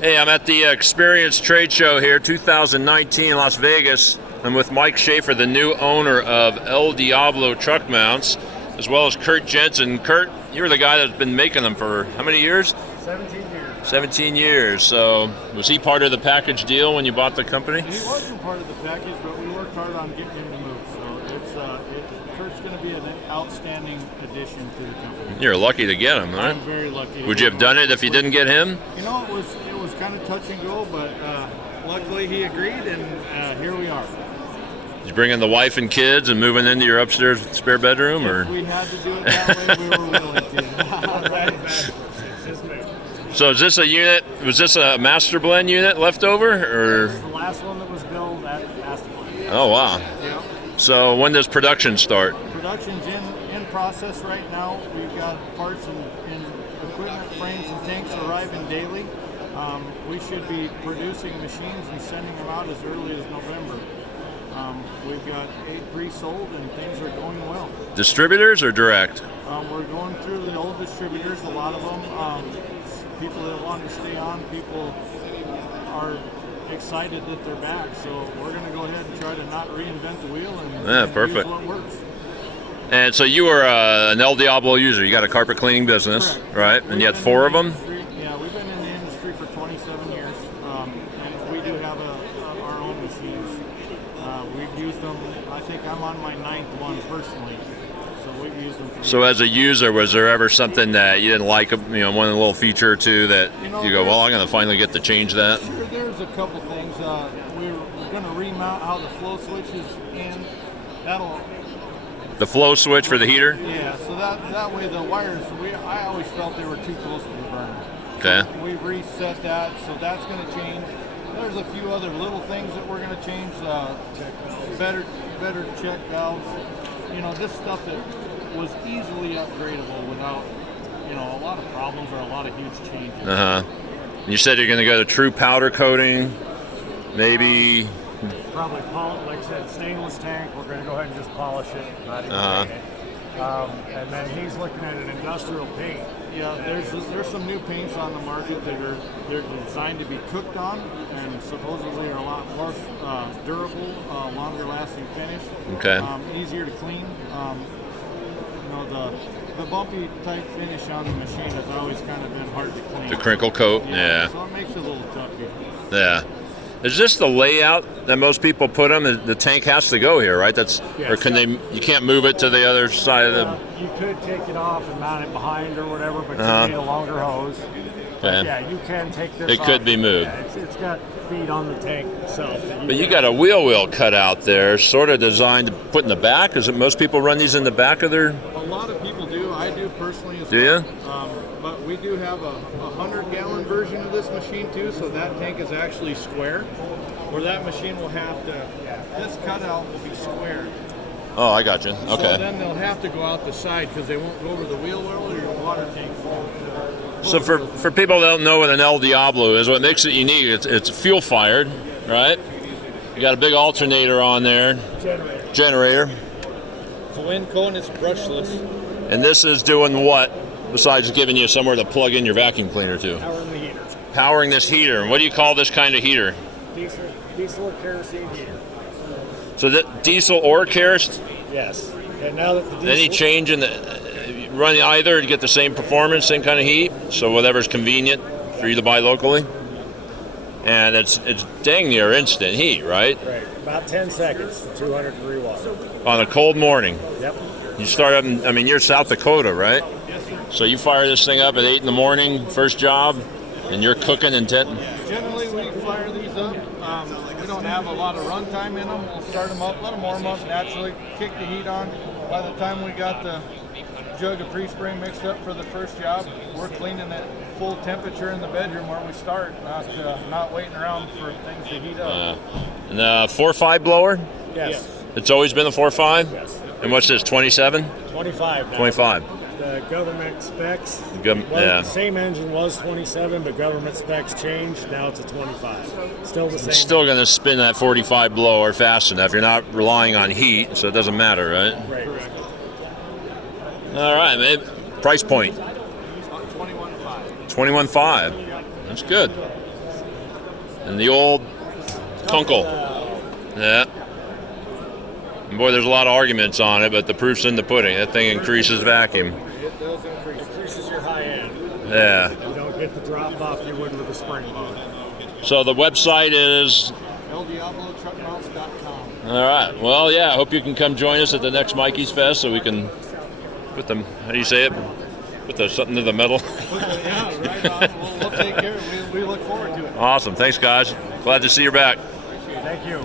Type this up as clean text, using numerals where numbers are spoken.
Hey, I'm at the Experience Trade Show here, 2019, Las Vegas. I'm with Mike Schaefer, the new owner of El Diablo Truckmounts, as well as Kurt Jensen. Kurt, you're the guy that's been making them for how many years? 17 years. 17 years. So was he part of the package deal when you bought the company? He wasn't part of the package, but we worked hard on getting him to move. So Kurt's going to be an outstanding addition to the company. You're lucky to get him, right? I'm very lucky. Would you have done it if you didn't get him? You know, it was kind of touch and go, but luckily he agreed, and here we are. Did you bring in the wife and kids and moving into your upstairs spare bedroom, or? If we had to do it that way, we were willing to. Right? So is this a unit? Was this a master blend unit left over, or? The last one that was built at master blend. Oh wow. Yeah. So when does production start? Production's in process right now. We've got parts and equipment, frames, and tanks arriving daily. We should be producing machines and sending them out as early as November. We've got 8 pre-sold and things are going well. Distributors or direct? We're going through the old distributors, a lot of them. People that want to stay on, people are excited that they're back. So we're going to go ahead and try to not reinvent the wheel and perfect. use what works. And so you were an El Diablo user. You got a carpet cleaning business, Correct. right? And you had 4 of them? Yeah, we've been in the industry for 27 years. And we do have our own machines. We've used them, I think I'm on my 9th one personally. So we've used them for So as a user, was there ever something that you didn't like, one little feature or two that you go, well, I'm going to finally get to change that? Sure, there's a couple things. We're going to remount how the flow switch is in. The flow switch for the heater? Yeah, so that way the wires, I always felt they were too close to the burner. Okay. We've reset that, so that's going to change. There's a few other little things that we're going to change. Better check valves. Just stuff that was easily upgradable without, a lot of problems or a lot of huge changes. You said you're going to go to true powder coating, maybe. Probably, like I said, stainless tank. We're going to go ahead and just polish it, not even paint it. And then he's looking at an industrial paint. Yeah, there's some new paints on the market that they're designed to be cooked on, and supposedly are a lot more durable, longer lasting finish. Okay. Easier to clean. The bumpy type finish on the machine has always kind of been hard to clean. The crinkle coat, yeah. So it makes it a little tough here. Yeah. Is this the layout that most people put them? The tank has to go here, right? Or can they? You can't move it to the other side of the. You could take it off and mount it behind or whatever, but you need a longer hose. Okay. Yeah, you can take this. It could be moved. Yeah, it's got feet on the tank itself. But you got a wheel cut out there, sort of designed to put in the back. Is it most people run these in the back of their? A lot of people do. I do personally as well. Do you? But we do have a 100-gallon version of this machine too, so that tank is actually square. Where that machine will have to, this cutout will be square. Oh, I got you. Okay. So then they'll have to go out the side because they won't go over the wheel well or your water tank. So for people that don't know what an El Diablo is, what makes it unique, it's fuel fired, right? You got a big alternator on there. Generator. It's Winco and it's brushless. And this is doing what, besides giving you somewhere to plug in your vacuum cleaner to? Powering the heater. Powering this heater. And what do you call this kind of heater? Diesel or kerosene heater. So that diesel or kerosene? Yes. And now that the diesel... Any change in the... Run either to get the same performance, same kind of heat, so whatever's convenient for you to buy locally. And it's dang near instant heat, right? Right. About 10 seconds to 200-degree water. On a cold morning. Yep. You start up, you're South Dakota, right? Yes, sir. So you fire this thing up at 8 in the morning, first job, and you're cooking in 10. Generally, we fire these up. We don't have a lot of run time in them. We'll start them up, let them warm up naturally, kick the heat on. By the time we got the jug of pre-spray mixed up for the first job, we're cleaning at full temperature in the bedroom where we start, not waiting around for things to heat up. And the 4.5 blower? Yes. It's always been a 4.5? Yes. And what's this, 27? 25 now. 25. The government specs, yeah. the same engine was 27, but government specs changed. Now it's a 25. Still the same. It's still going to spin that 45 blower fast enough. You're not relying on heat, so it doesn't matter, right? Right. All right, man. Price point? 21.5. 21.5. That's good. And the old Kunkel. Yeah. And boy, there's a lot of arguments on it, but the proof's in the pudding. That thing increases vacuum. It does increase. It increases your high end. Yeah. You don't get the drop off you would with a spring load. So the website is LDiabloTruckmounts.com. all right. Well, yeah. I hope you can come join us at the next Mikey's Fest, so we can put them. How do you say it? Put the something to the metal. Yeah, right on. We'll take care of it. We look forward to it. Awesome. Thanks, guys. Glad to see you're back. Thank you.